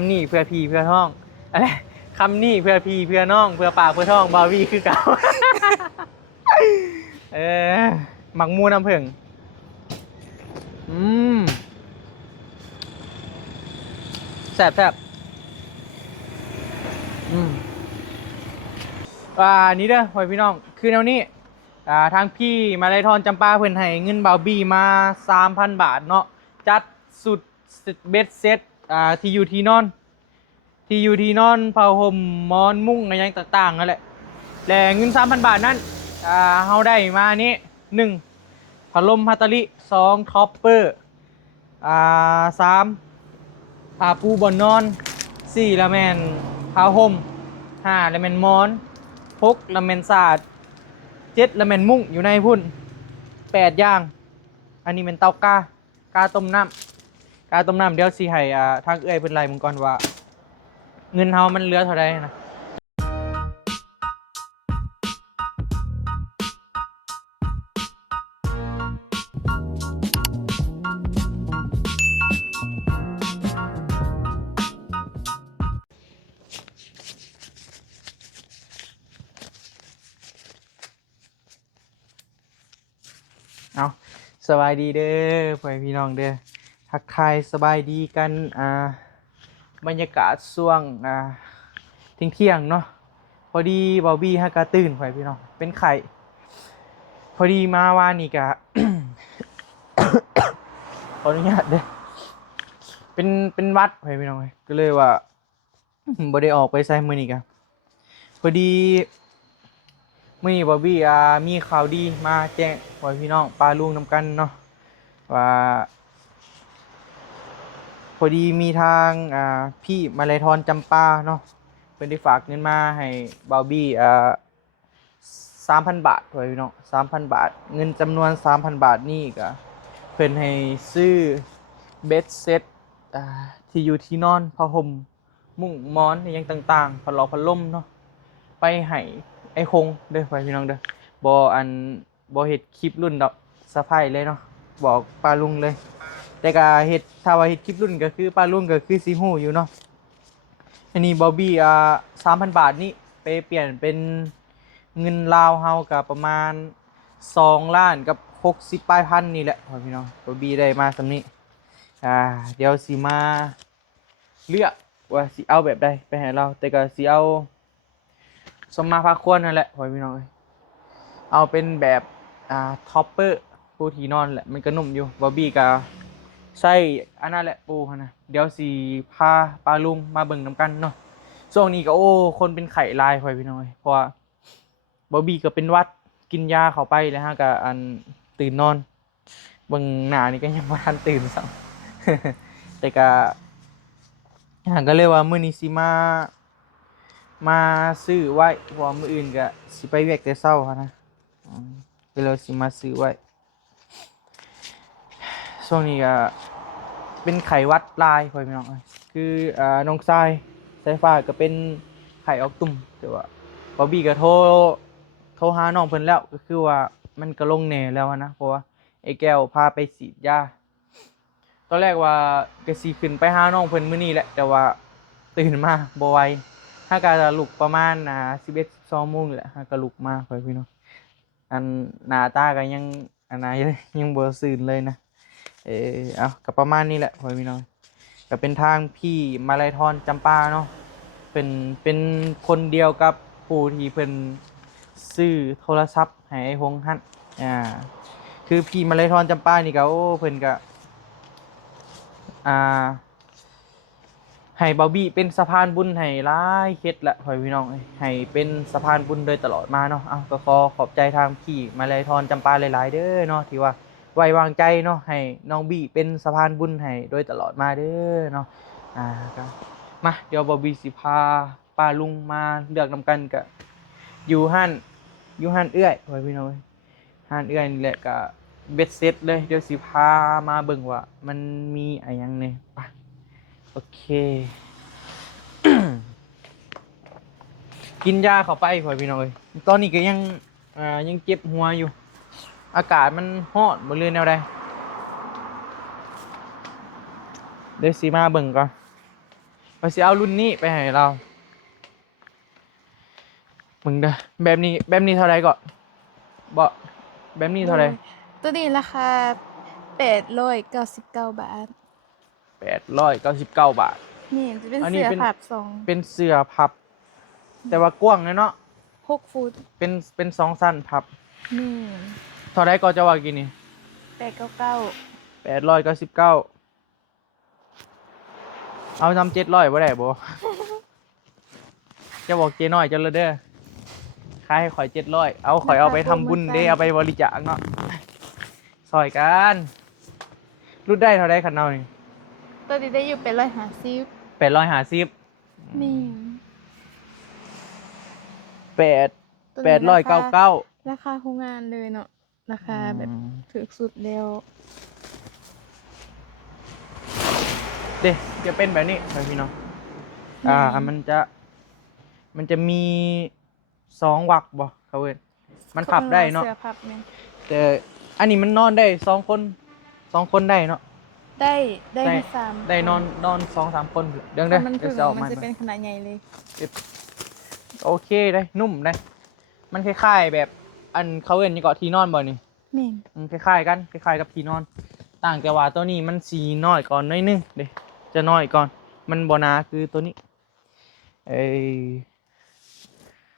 ำนี่เพื่อพี่เพื่อท้องอะไรคำนี่เพื่อพี่เพื่อน้องเพื่อปากเพื่อท้องบาวีคือเก่าเออหมักมูน้ำผึ้งอืมแซ่บแซ่บอืมนี่เด้อพ่อพี่น้องคือแนวนี้ทางพี่มาเลยทอนจำปาเพิ่นให้เงินบาวบี้มา 3,000 บาทเนาะจัดสุดเบ็ดเซ็ตที่อยู่ที่นอนผ้าห่มหมอนมุ้งอะไรอย่างต่างๆนั่นแหละและเงิน 3,000 บาทนั้นเฮาได้มานี้1พัดลมฮัตตาริ2ท็อปเปอร์3ผ้าปูบนนอน4ละแมนผ้าห่ม5ละแมนหมอน6ละแมนสาด7ละแมนมุ้งอยู่ในพุ่น8อย่างอันนี้เป็นเตากาต้มน้ำเดี๋ยวสิให้ทางเอื้อยเพิ่นไล่มึงก่อนว่าเงินเฮามันเหลือเท่าใดนะเอาสบายดีเด้อพ่อพี่น้องเด้อทักทายสบายดีกันบรรยากาศช่วงเที่ยงเนาะพอดีบอบบี้ฮากาตื่นพ่อพี่น้องเป็นไข่พอดีมาว่านี่กะ ขออนุญาตเด้อเป็นวัดพ่อพี่น้องก็เลยว่าบ่ได้ออกไปไสมื้อนี้กะพอดีมื้อนี้บอบบี้มีข่าวดีมาแจ้งพ่อพี่น้องปาลุงนำกันเนาะว่าพอดีมีทางพี่มาลายทอนจำปาเนาะเพิ่นได้ฝากเงินมาให้บาวบี้3,000 บาทพ่อพี่น้อง3,000 บาทเงินจำนวน 3,000 บาทนี่ก็เพิ่นให้ซื้อเบ็ดเซ็ตที่อยู่ที่นอนผ้าห่มมุ้งหมอนอหยังต่างๆพัดลมเนาะไปให้ไอ้คงเด้อพ่อพี่น้องเด้อบ่เฮ็ดคลิปรุ่นดอกสะพายเลยเนาะบอกป้าลุงเลยแต่ก็เฮ็ดถ้าว่าเฮ็ดคลิปรุ่นก็คือป้าลุงก็คือสิฮู้อยู่เนาะอันนี้บอบบี้3,000 บาทนี่ไปเปลี่ยนเป็นเงินลาวเฮาก็ประมาณ2ล้านกับ60ปลายพันนี่แหละพ่อพี่น้องบอบบี้ได้มาสำนี้เดี๋ยวสิมาเลือกว่าสิเอาแบบใดไปให้เราแต่ก็สิเอาสมมาพาควรนั่นแหละพ่อพี่น้องเอาเป็นแบบท็อปเปอร์ปูที่นอนแหละมันก็นุ่มอยู่บอบบี้ก็ใส่อันนั้นแหละปูนะเดี๋ยวสิพาปลาลุงมาเบิ่งนำกันเนาะช่วงนี้ก็คนเป็นไข้ลายพ่อพี่น้องเพราะว่าบอบบี้ก็เป็นวัดกินยาเข้าไปแล้วฮะก็ตื่นนอนเบิ่งหน้านี่ก็ยังบ่ทันตื่นซ้ำ แต่ก็เลยว่ามื้อนี้สิมาซื้อไว้เพราะว่ามื้ออื่นก็สิไปเวียกแต่เช้านะก็เลยสิมาซื้อไว้ช่วงนี้ก็เป็นไข้หวัดลายพ่อพี่น้องคือน้องทรายสายฟ้าก็เป็นไข้ออกตุ่มแต่ว่าบอบบี้ก็โทรหาน้องเพิ่นแล้วก็คือว่ามันก็ลงแหน่แล้วนะเพราะว่าไอ้แก้วพาไปฉีดยาตอนแรกว่าก็สิขึ้นไปหาน้องเพิ่นมื้อนี้แหละแต่ว่าตื่นมาบ่ไหวถ้าก็จะลุกประมาณ11-12 โมงแหละถ้าก็ลุกมาพ่อพี่น้องหน้าตาก็ยังยังบ่ซื่นเลยนะเอาก็ประมาณนี้แหละพ่อพี่น้องก็เป็นทางพี่มาลายทอนจำปาเนาะเป็นคนเดียวกับผู้ที่เพิ่นซื้อโทรศัพท์ให้ไอ้ฮงฮั่นคือพี่มาลายทอนจำปานี่ก็เพิ่นก็ให้บาวบี้เป็นสะพานบุญให้หลายเฮ็ดละพ่อพี่น้องให้เป็นสะพานบุญโดยตลอดมาเนาะก็ขอบใจทางพี่มาลายทอนจำปาหลายๆเด้อเนาะที่ว่าไว้วางใจเนาะให้น้องบี้เป็นสะพานบุญให้โดยตลอดมาเด้อเนาะก็มาเดี๋ยวบาวบี้สิพาป้าลุงมาเลือกนำกันก็อยู่หั่นเอื้อยพ่อพี่น้องหั่นเอื้อยนี่แหละก็เบ็ดเสร็จเลยเดี๋ยวสิพามาเบิ่งว่ามันมีอะไรยังเนี่ยไปโอเค กินยาเข้าไปพ่อพี่น้องตอนนี้ก็ยังเจ็บหัวอยู่อากาศมันร้อนบ่เลยแนวใดเดี๋ยวสิมาเบิ่งก่อน ว่าสิเอารุ่นนี้ไปให้เรามึงเด้อแบบนี้เท่าไหร่ก็บ่แบบนี้เท่าไหร่ ตัวนี้ราคา899 บาท899 บาทนี่จะเป็นอันนี้ เสื้อ เป็น ผับเป็นเสื้อพับ แต่ว่ากว้างเนาะ 6 ฟุตเป็น2สั้นพับ นี่ เท่าไหร่ก็จะว่ากินนี่899 899เอาทำ700บ่ได้บ่ จะบอกเจน้อยเจ้าละเด้อขายให้ข่อย700เอาข่อยเอาไปทำบุญเด้เอาไปบริจาคเนาะซอยกันรุ่นได้เท่าไรคันเอานี่ ตัวนี้ได้อยู่เป็น150 850นี่ 8 ตัวนี้899ราคาโรงงานเลยเนาะราคาแบบถูกสุดแล้ว เด้จะเป็นแบบนี้ไปพี่น้องมันจะมี2วักบ่เขาเว้นมันพับได้เนาะ เสื้อพับแม่น แต่อันนี้มันนอนได้2 คนได้เนาะ ได้ ได้ ที่3 ได้นอน 2-3 คนเดี๋ยว ถ้า เด้อ มัน เดี๋ ถึ ยว ง จะเอา มัน มา จะเป็นขนาดใหญ่เลย โอเคได้นุ่มได้มันคล้ายๆแบบอันเขาเว้นนี่ก็ที่นอนบ่นี่ แม่น มันคล้ายๆกันคล้ายๆกับที่นอน ต่างแต่ว่าตัวนี้มันสีน้อยก่อนหน้อยนึงเด้จะน้อยก่อน มันบ่หนาคือตัวนี้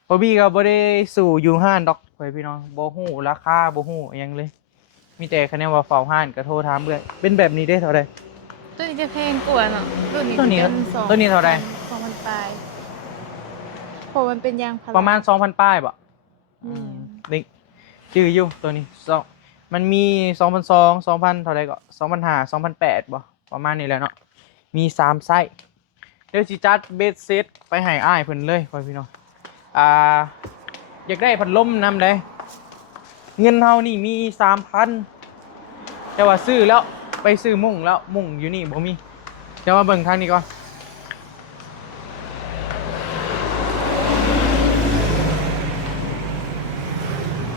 บอบบี้ก็บ่ได้สู่อยู่ห้านดอกเพื่อนพี่น้องบ่ฮู้ราคาบ่ฮู้อิหยังเลย มีแต่คะแนนว่าเฝ้าห้านก็โทรถามเรื่อยเป็นแบบนี้ได้เท่าใด ตัวนี้จะแพงกว่าเนาะรุ่นนี้ ตัวนี้ จะเป็น2 ตัวนี้เท่าไหร่ 2,000ปลายเพราะมันเป็นยางพารา ประมาณ 2,000 ป้ายบ่ อืม นี่ชื่ออยู่ตัวนี้มันมี2,200 2,000เท่าใดก็2,500 2,800บ่ประมาณนี้แหละเนาะมี3ไซส์เดี๋ยวสิจัดเบสเซตไปให้อ้ายเพิ่นเลยพ่อพี่น้องอยากได้พัดลมนำเลยเงินเฮานี่มี 3,000 แต่ว่าซื้อแล้วไปซื้อมุ้งแล้วมุ้งอยู่นี่บ่มีเดี๋ยวมาเบิ่งทางนี้ก่อน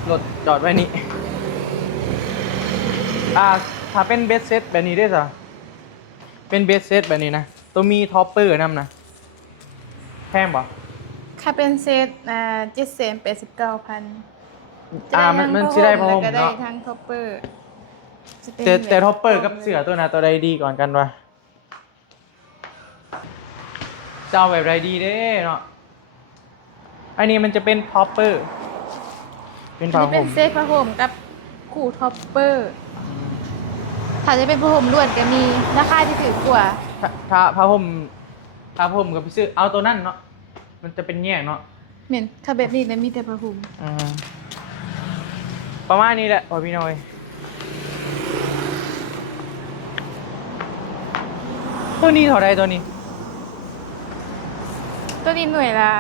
รถจอดไว้นี่ถ้าเป็นเบสเซตแบบนี้ได้ซะเป็นเบสเซตแบบนี้นะตัวมีท็อปเปอร์นำนะแพงบ่ ค่าเป็นเซต789,000มันสิได้พอ แล้ว ผม ก็ได้ เนาะ ทั้งท็อปเปอร์จะเป็น แต่ แบบ ท็อปเปอร์กับเสือตัวน่ะตัวใดดีก่อนกันวะจะเอาแบบใดดีเด้เนาะอันนี้มันจะเป็นท็อปเปอร์เป็น อัน ผ้า นี้เป็ ห่ น ม เซตผ้าห่มกับคู่ท็อปเปอร์ถ้าจะเป็นผ้าห่มล้วนก็มีราคาที่ถือกว่า ถ้าผ้าห่มกับพี่ซื้อเอาตัวนั่นเนาะมันจะเป็นแยกเนาะ เหมือนถ้าแบบนี้แล้วมีแต่ผ้าห่ม ประมาณนี้แหละพอพี่น้อยตัวนี้เท่าไรตัวนี้ ตัวนี้หน่วยละ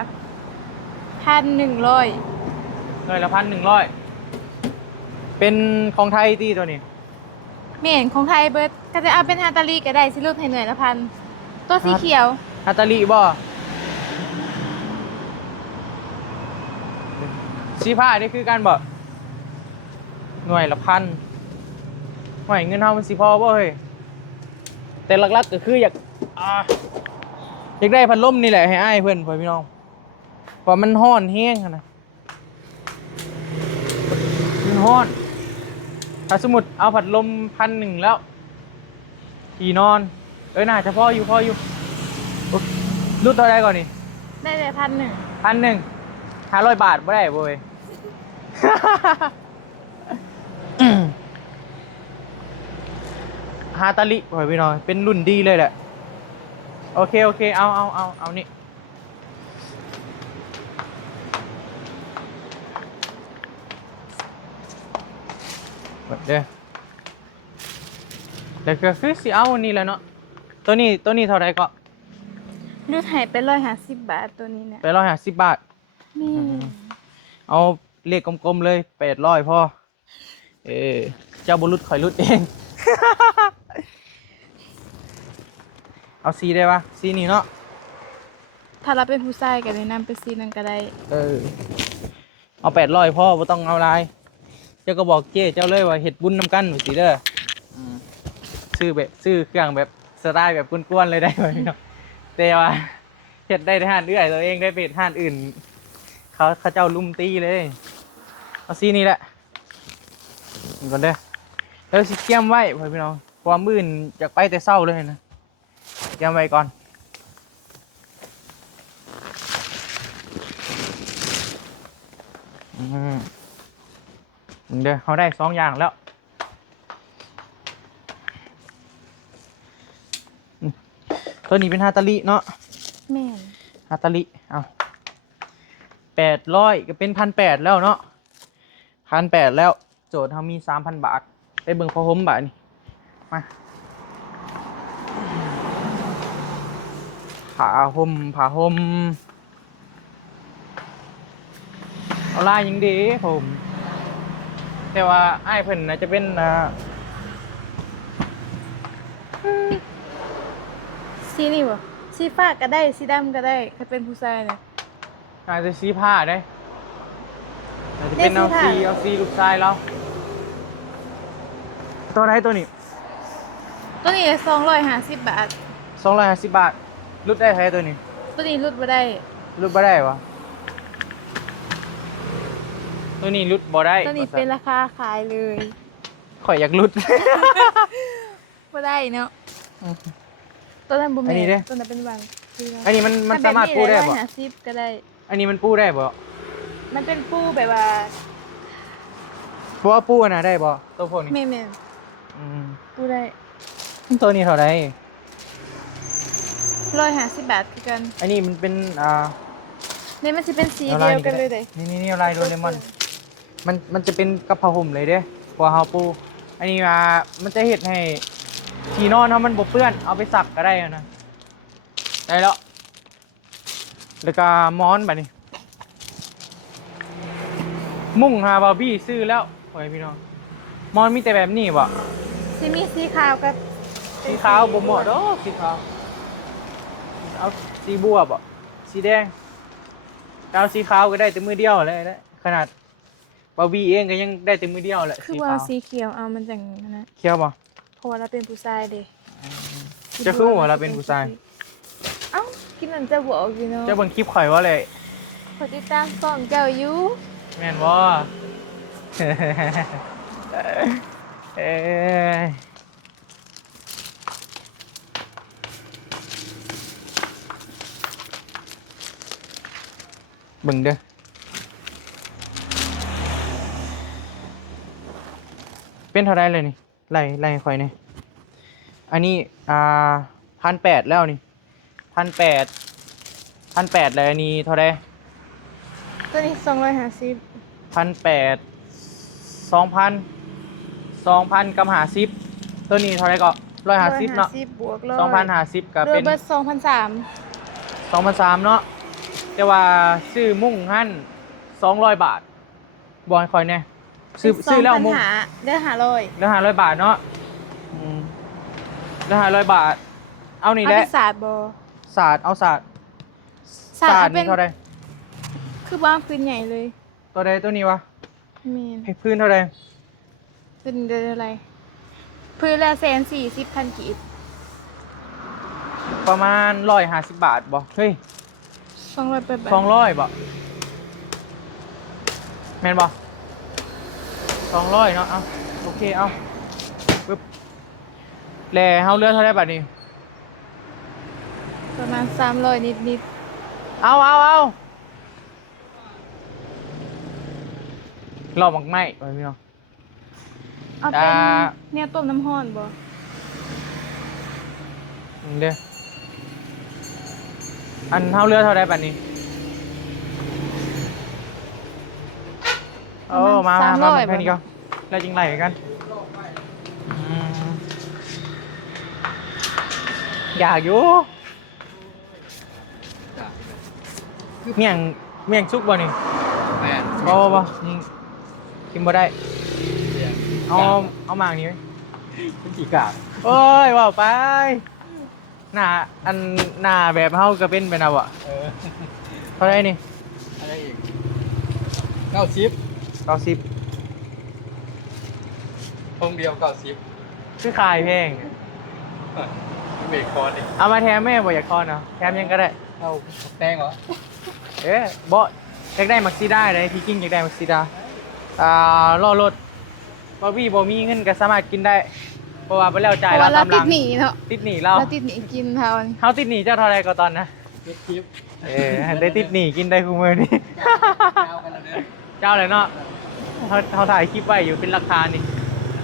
1,100 หน่วยละ1,100เป็นของไทยตีตัวนี้ เหม็นของไทยเบิร์ดก็จะเอาเป็นฮาตาลีก็ได้สิลูกให้หน่วยละพันตัวสีเขียว ฮัตตาลีบ่สีผ้านี่คือการบ่หน่วยละ1,000หน่วยเงินเฮามันสิพอบ่เฮ้ยแต่หลักๆก็คืออยากได้พัดลมนี่แหละให้อ้ายเพิ่นพ่อพี่น้องเพราะมันร้อนแฮงนะมันร้อน ถ้าสมมุติเอาพัดลม1,100แล้วที่นอนน่าจะพออยู่รุ่นเท่าไรก่อนนี่ ได้เลย1,100 500 บาทไม่ได้เว้ย ฮาตาลิพ่อพี่น้องเป็นรุ่นดีเลยแหละโอเคเอานี่เดี๋ยวก็คือสิเอาอันนี้แหละเนาะตัวนี้เท่าไรก็ ลูกให้ไป150 บาทตัวนี้เนี่ย ไป150 บาท นี่ เอาเลขกลมๆเลย800พอเจ้าบุรุษข่อยรุดเอง เอาสีได้ปะสีนี้เนาะ ถ้าเราเป็นผู้ชายก็แนะนำเป็นสีนั้นก็ได้ เอา800พ่อบ่ต้องเอาลายเจ้าก็บอกเจ้เจ้าเลยว่าเฮ็ดบุญนำกันหนูสิเด้อซื้อเครื่องแบบสไตล์แบบกวนๆเลยได้ไหมพี่น้อง แต่ว่าเฮ็ดได้แต่ห้านเอื้อยตัวเองได้ไปเฮ็ดห้านอื่น เขาเจ้าลุมตีเลยเอาซีนี่แหละนี่ก่อนเด้อแล้วสิเตรียมไว้พ่อพี่น้องความมื้ออื่นอยากไปแต่เช้าเลยนะเตรียมไว้ก่อนเด้อเขาได้2อย่างแล้วตัวนี้เป็นฮาตาลิเนาะ แม่น ฮาตาลิเอา800ก็เป็น1,800แล้วเนาะ1,800แล้วโจทย์เขามี 3,000 บาทไปเบิ่งพอห่มบาทนี่มาผ้าห่มเอาลายยังดีผมแต่ว่าไอ้ายเพิ่นน่าจะเป็นสีนี่บ่สีฟ้าก็ได้สีดำก็ได้ถ้าเป็นผู้ชายเนี่ย อาจจะสีผ้าได้อาจจะเป็นเอาสีลูกชายเราตัวไหนตัวนี้ ตัวนี้250 บาท 250 บาทรุดได้ไทยตัวนี้ ตัวนี้รุดบ่ได้ รุดบ่ได้วะตัวนี้รุดบ่ได้ ตัวนี้เป็นราคาขายเลย ข่อยอยากรุด บ่ได้เนาะตัวนั้นบ่ อั แม่ นนี้เด้ ตัวนั้นเป็นวาง อันนี้มันสามารถปูได้บ่ 150ก็ได้ อันนี้มันปูได้บ่ มันเป็นปูแบบว่า เพราะว่าปูน่ะได้บ่ตัวพวกนี้ แม่น อืม ๆปูได้ ตัวนี้เท่าไหร่ 150 บาทคือกัน อันนี้มันเป็นนี่มันสิเป็นสี อา เดี ลาย ยวกันเลยเด้ นี่เอาลายโดเรมอนมันจะเป็นกระเพราห่มเลยเด้พอเฮาปู อันนี้มันจะเฮ็ดให้ที่นอนเฮามันบ่เปื้อนเอาไปซักก็ได้นะได้แล้วแล้วก็ม้อนบัดนี้ มุ่งหาบาร์บี้ซื้อแล้วโอ้ยพี่น้องมอนมีแต่แบบนี้บ่ สิมีสีขาวกับ สีขาวบ่เหมาะดอกสีขาวเอาสีบัวบ่สีแดงเอาสีขาวก็ได้แต่มือเดียวเลยนะขนาดบาร์บี้เองก็ยังได้แต่มือเดียวแหละ คือ สี ว่า ขาว สีเขียวเอามันจังนะ เขียวบ่ เพราะว่าเราเป็นผู้ชายเด้ จะคือว่าเราเป็นผู้ชาย เอ้ากินนั่นจะบอกอยู่เนาะ เจ้าเบิ่งคลิปข่อยว่าเลย ขอติดตามส่องเจ้าอยู่ แม่นบ่ เอ้ยเบิ่งเด้อเป็นเท่าไรเลยนี่ไล่ให้ข่อยนี่อันนี้1,800แล้วนี่1,800เลยอันนี้เท่าไร ตัวนี้250 1,800 2,000กับ50ตัวนี้เท่าไรก็150เนาะ 150บวก100 2,050ก็ โด เป็ ย น เบิด2,300 2,300เนาะแต่ว่าซื้อมุ่งหั่น200 บาทบ่ให้ข่อยแน่ซื้อแล้วมุ่ง เด้อ500 แล้ว500 บาทเนาะแล้ว500 บาท เอานี่ เอา แห เป็ ละ นศาสตร์บ่ ศาสตร์เอาศาสตร์ ศาสตร์เป็น นี่เท่าไร คือบ้านพื้นใหญ่เลย ตัวใดตัวนี้วะ แม่น ให้พื้นเท่าไร เป็นเดือนอะไรพื้นละ140,000กีบ ประมาณ150 บาทบ่เฮ้ย 200ไปบาท 200บ่แม่นบ่200เนาะเอาโอเคเอาปึ๊บแลเฮาเลือกเท่าไรบาทนี้ ประมาณ300นิด เอารอบมักไหม้ไปพี่น้อง ๆเอาเป็นเนี่ยต้มน้ำร้อนบ่ เด้ออันเฮาเลือกเท่าไรบาทนี้โอ้มาแค่นี้ก็แล้วจริงไหลกันอยากอยู่เมี่ยงซุกบ่นี่ แม่น บ่นี่กินบ่ได้เอาหมากนี้ไว้ เป็นกี่กาบ โอ้ยว้าวไปหน้าอันหน้าแบบเฮาก็เป็นไปนะบ่เท่าไหร่นี่ อะไรอีก90 90 พงเดียว90 คือขายแพง เบรกคอดิ เอามาแถมแม่บ่อยากคอนเนาะแถมยังก็ได้ เอาแป้งเหรอ บ่อยากได้มักซิด้าเลยพี่กิ้งอยากได้มักซิด้ารอรถบ่วี่บ่มีเงินก็สามารถกินได้เพราะว่าไปแล้ว เพ จ่าย ราะ เรา ว่าเรา ตามห ติ ลั ด ง หนีเนาะ ติดหนี้เรา เราติดหนีกินเท่านี้ เฮาติดหนี้เจ้าเท่าไรก็ตอนนะ เก็บคลิป ได้ติดหนี้กินได้คุมื้อนี้ เอากันแล้วเด้อ เจ้าเลยเนาะเขาถ่ายคลิปไว้อยู่เป็นหลักฐานนี่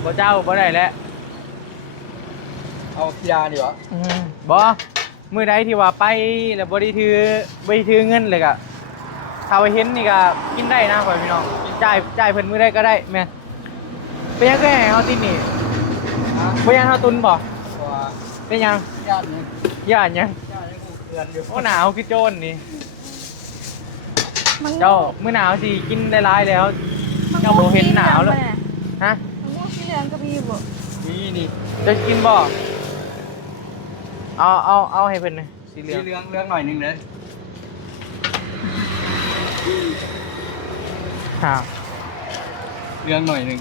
บ่เจ้าบ่ได้แล้ว เอาพิยาดีวะ บ่มื้อใดที่ว่าไปแล้วบ่ได้ถือเงินเลยก็ถ้าว่าเห็นนี่ก็กินได้นะพ่อพี่น้องจ่ายเพิ่นมื้อใดก็ได้แม่นเป็นหยังก็ให้เฮาติดหนี้ ฮะ บ่ยังเฮาตุนบ่ ตัว เป็นหยัง ญาตินี่ ย่านหยัง ญาติยังกูเตือนอยู่ โอ้หนาวคือโจรนี่ มัง เจ้ามื้อหนาวสิกินได้หลายแล้ว เจ้าบ่เห็นหนาวเลยฮะ มังม่วงสีเหลืองก็มีบ่ นี่นี่ จะกินบ่เอาให้เพิ่นหน่อยสีเหลื สี อง เหลืองเหลืองหน่อยหนึงเลย ครับ เหลืองหน่อยหนึง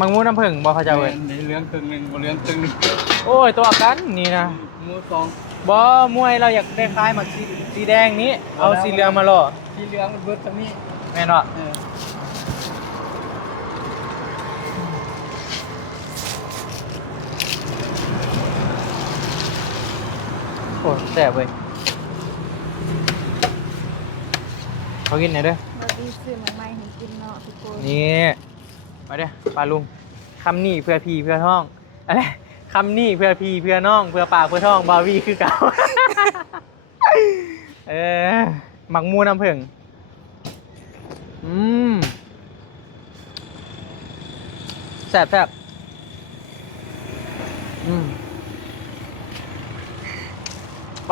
มังมูน้ำผึ้งบ่เขาเจ้าเว้ย นี่เหลืองครึ่งหนึงบ่เหลืองครึ่งหนึง โอ้ยตัวกันนี่นะ หมูสอง บ่มวยเราอยากได้คล้ายหมักสีแดงนี้เอาสีเหลืองมาล่อ สีเหลืองมันเบิดทั้งนี้ แม่นบ่ เออ โอ้แซ่บเว้ยเขากินไหนอยเด้อ เราดีซื้อมาใหม่ให้กินเนาะทุกคน นี่มาเด้อปลาลุงคำนี้เพื่อพี่เพื่อท้องอะไรคำนี้เพื่อพี่เพื่อน้องเพื่อปากเพื่อท้องบาวี่คือเก่า หมักมูน้ำผึ้งแซ่บ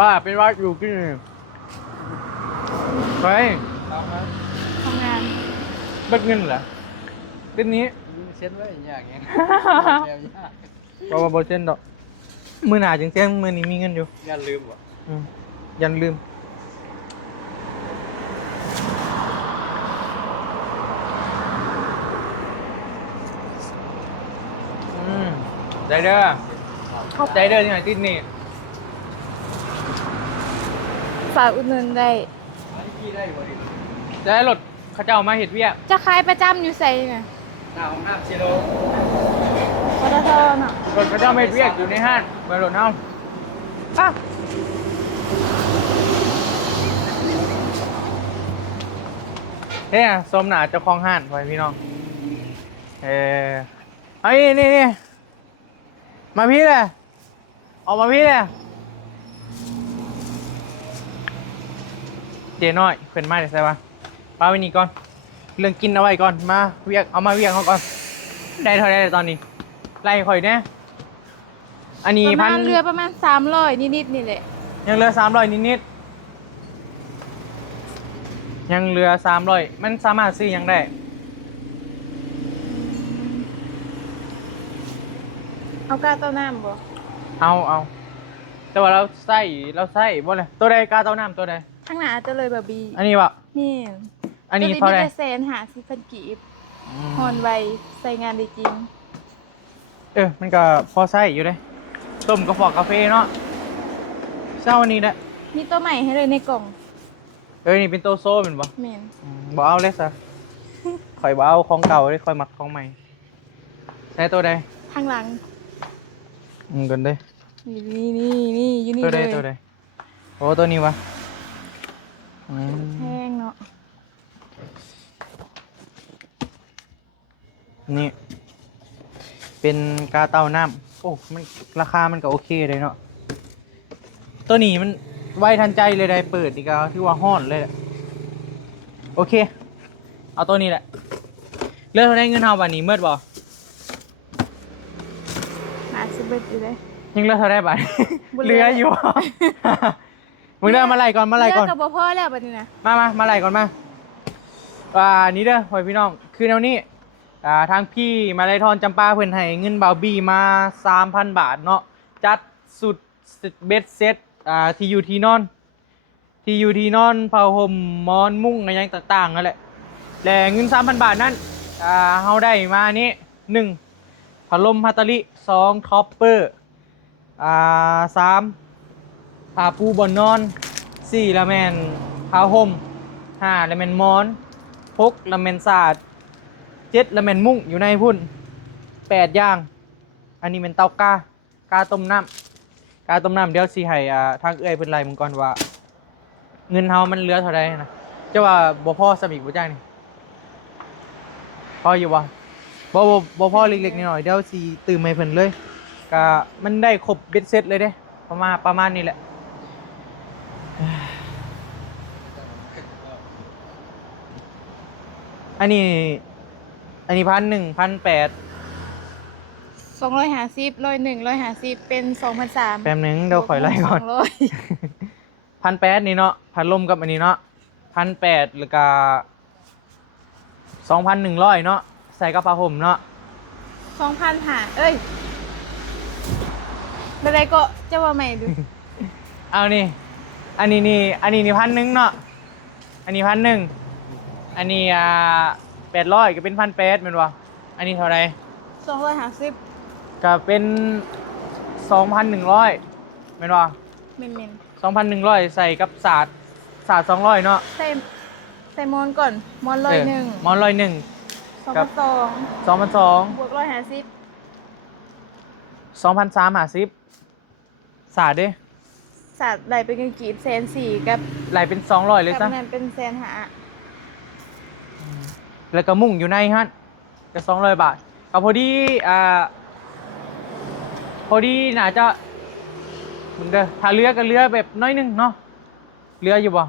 บ้าเป็นว่าอยู่กินเฮ้ย เอาครับ ทำงาน เบิดเงินเหรอเดือนนี้ เซ็นไว้อย่างเงี้ยแนวยาก บ่เช่นดอกมือหนาจังเสียงมือนี้มีเงินอยู่ อย่าลืมว่ะ ยันลืมได้เด้อขอบใจเด้อที่ไหนติดนี่ ฝากอุดหนุนได้ อันนี้พี่ได้บ่ดิ จะได้รถเขาเจ้ามาเห็ดเวียก จะขายประจำอยู่ไสน่ะ หน้าของน้ำเชโล ปตทเนาะ รถเขาเจ้ามาเห็ดเวียกอยู่ในห้างไปรถเอาอ่ะเฮ้ยสมหนาเจ้าของห้างไปพี่น้องไอ้นี่มาพี่เลยออกมาพี่เลยเจน้อยเพิ่นมาได้ใช่ปะป้าไว้นี่ก่อนเรื่องกินเอาไว้ก่อนมาเวียกเอามาเวียกเขาก่อนได้เท่าไหร่ตอนนี้ไล่ข่อยเนี่ยอันนี้ ประ พั มาน ณเรือประมาณ300นิดๆนี่แหละ ยังเหลือ300นิดๆยังเหลือ300มันสามารถซื้อยังได้ เอากาเต้าน้ำบ่ เอาแต่ว่าเราใส่บ่เลยตัวใดกาเต้าน้ำตัวใด ข้างหน้าจะเลยบะบี อันนี้วะ นี่ อันนี้เท่าไหร่ ตัวนี้มีแต่150,000กีบฮอนไวใส่งานได้จริง มันก็พอใส่อยู่เลยต้มกาแฟกาแฟเนาะเช้าวันนี้แหละ มีตัวใหม่ให้เลยในกล่อง นี่เป็นโตโซ่เป็นบ่ แม่น บ่เอาเลยซะข่อยบ่เอาของเก่าเลยข่อยมักของใหม่ใช้ตัวใด ข้างหลัง กันเด้ นี่อยู่นี่ ตัว เล ใด ย ตัวใดโอ้ตัวนี้วะ แพงเนาะ นี่เป็นกาเต้าน้ำโอ้มันราคามันก็โอเคเลยเนาะตัวนี้มันไวทันใจเลยได้เปิดดีกว่าที่ว่าฮ้อนเลยแหละโอเคเอาตัวนี้แหละเลือกเท่าได้เงินเฮาบัดนี้เมื่อบ่ 50เบิดอยู่เลย ยังเลือกเท่าได้บัด บ่ เห เหลื ลื อ ออยู่ มึงเลือกมาไล่ก่อนมาไล่ก่อน เลืกับบ่พอแล้วบัดนี้นะ มาไล่ก่อนมานี่เด้อพ่อพี่น้องคือแนวนี้ทางพี่มาไล่ทอนจำปาเพิ่นให้เงินเบาบี้มา 3,000 บาทเนาะจัดสุดเบ็ดเซ็ตที่อยู่ที่นอนผ้าห่มหมอนมุ้งอะไรอย่างต่างๆนั่นแหละและเงิน 3,000 บาทนั้นเฮาได้มานี้1พัดลมฮัตตาริ2ท็อปเปอร์ 3ผ้าปูบนนอน4ละแมนผ้าห่ม5ละแมนหมอน6ละแมนสาด7ละแมนมุ้งอยู่ในพุ่น8อย่างอันนี้เป็นเตากาต้มน้ำเดี๋ยวสิให้ทางเอื้อยเพิ่นไล่มึงก่อนว่าเงินเฮามันเหลือเท่าใดนะจะว่าบ่พอสมิกบ่จ้างนี่พออยู่บ่บ่พอเล็กๆน้อยๆเดี๋ยวสิตื่มให้เพิ่นเลยก็มันได้ครบเบ็ดเสร็จเลยเด้ประมาณนี้แหละอันนี้1,800 250 150เป็น 2,300 แป๊บนึงเดี๋ยวข่อยไล่ก่อน 1,800นี่เนาะพัดลมกับอันนี้เนาะ1,800แล้วก็2,100เนาะใส่กับผ้าห่มเนาะ 2,000หาเอ้ยบ่ได้ก็จะว่าใหม่ดู เอานี่อันนี้นี่1,100เนาะอันนี้1,100อันนี้800ก็เป็น1,800แม่นบ่อันนี้เท่าไหร่ 250 ก็เป็น 2,100แม่นบ่ เม่น 2,100ใส่กับสาด200เนาะ ๆใส่มอนก่อนมอน101 มอน101 2,200 2,200 บวก150 2,350สาดเด้ สัตว์ไหลเป็นเงินกีบ140,000กับ ไหลเป็น200เลย กั ซะ บนั่นเป็น150,000 แล้วก็มุ่งอยู่ในฮั่นก็200 บาทก็พอดีน่าจะมึงเด้อถ้าเรือก็เรือแบบน้อยหนึงเนาะเรืออยู่บ่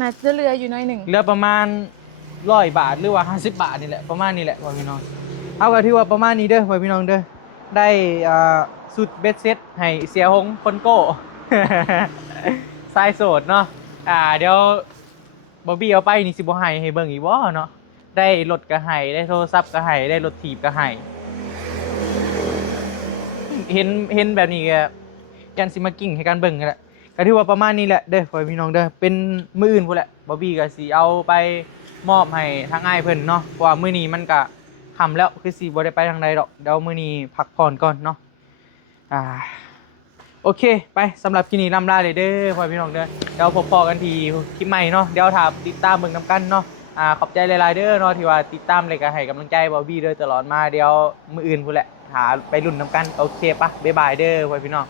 น่าจะเหลืออยู่หน้อยหนึ่ง เรือประมาณ100 บาทหรือว่า50 บาทนี่แหละประมาณนี้แหละพ่อพี่น้องเอาก็ถือว่าประมาณนี้เด้อพ่อพี่น้องเด้อได้สุดเบ็ดเซ็ตให้เสียหงคนโก้ สายโสดเนาะเดี๋ยวบอบบี้เอาไปนี่สิบ่ให้เบิ่งอีกบ่เนาะได้รถก็ให้ได้โทรศัพท์ก็ให้ได้รถถีบก็ให้เห็นแบบนี้ก็ยันสิมากิ้งให้กันเบิ่งกันแหละก็ถือว่าประมาณนี้แหละเด้อพ่อพี่น้องเด้อเป็นมื้ออื่นพุ่นแหละบอบบี้ก็สิเอาไปมอบให้ทางอ้ายเพิ่นเนาะเพราะว่ามื้อนี้มันก็ค่ำแล้วคือสิบ่ได้ไปทางใดดอกเดี๋ยวมื้อนี้พักผ่อนก่อนเนาะโอเคไปสำหรับคลิปนี้ล่ำลาเลยเด้อพ่อพี่น้องเด้อเดี๋ยวพบกันทีคลิปใหม่เนาะเดี๋ยวถามติดตามเบิ่งนำกันเนาะขอบใจหลายๆเด้อเนาะที่ว่าติดตามเลยก็ให้กำลังใจบอบบี้เด้อตลอดมาเดี๋ยวมื้ออื่นพุ่นแหละหาไปรุ่นนำกันโอเคปะบ๊ายบายเด้อพ่อพี่น้อง